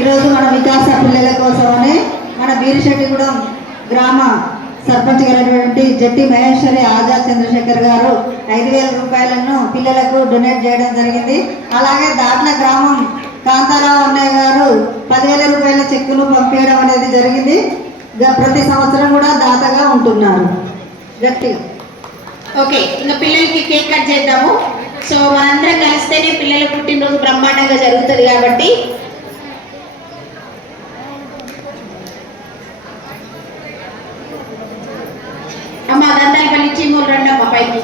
ఈరోజు మన వికాస పిల్లల కోసమని మన బీరిశెట్టిగూడెం గ్రామ సర్పంచ్ గారైనటువంటి జట్టి మహేశ్వరి ఆజాద్ చంద్రశేఖర్ గారు 5,000 రూపాయలను పిల్లలకు డొనేట్ చేయడం జరిగింది. అలాగే దాట్ల గ్రామం కాంతారావు అన్నయ్య గారు 10,000 రూపాయల చెక్కును పంపించడం అనేది జరిగింది. ప్రతి సంవత్సరం కూడా దాతగా ఉంటున్నారు. గట్టిగా ఓకే, ఇంకా పిల్లలకి కేక్ కట్ చేద్దాము. సో మనందరం కలిస్తేనే పిల్లల పుట్టినరోజు బ్రహ్మాండంగా జరుగుతుంది కాబట్టి అమ్మ దండాలపల్లి చీమూలు రండి అమ్మ పైకి.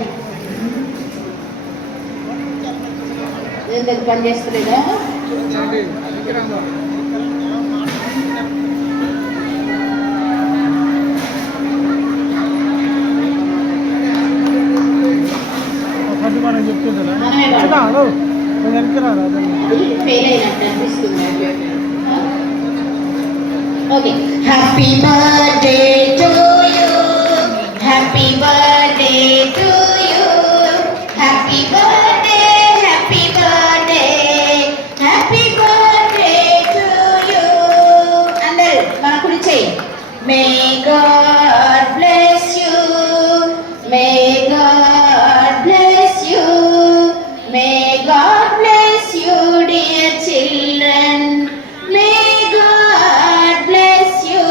ఎందుకు పని చేస్తలేదా? Okay, happy birthday to you, happy birthday to you, happy birthday, happy birthday, happy birthday to you. అందరూ మన కుడి చేయి. May God bless you, may God bless you, may God bless you dear children, may God bless you,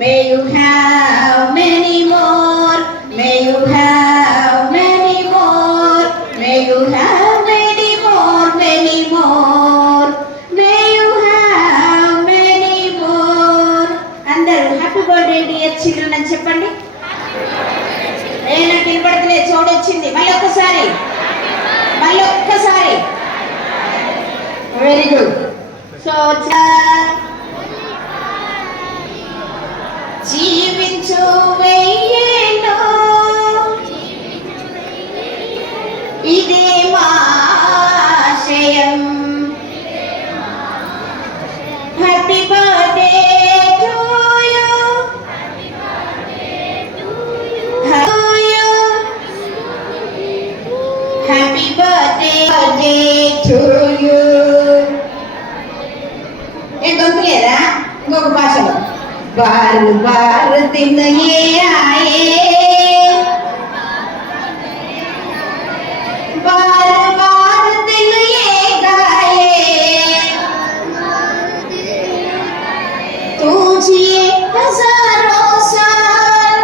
may you have many more, may you have many more, may you have many more, many more, may you have many more. అందరూ happy birthday dear children అని చెప్పండి. నాకు వినపడతలేదు, చూడొచ్చింది. మళ్ళీ ఒక్కసారి. Very good. So జీవించు వెయ్యేళ్ళు, ఇదే మా ఆశయం. Happy birthday to you, happy birthday to you. ఏం దొరకలేదా? ఇంకొక భాషలో బారు బారు దిందయే ఆయే, బారు బారు దిందయే గాయే, తూ జియే హజారోं साल,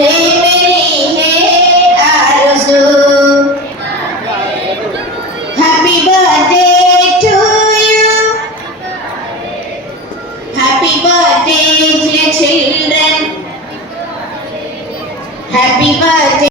ये मेरी है आरज़ू. Happy birthday to you, happy birthday dear children, happy birthday.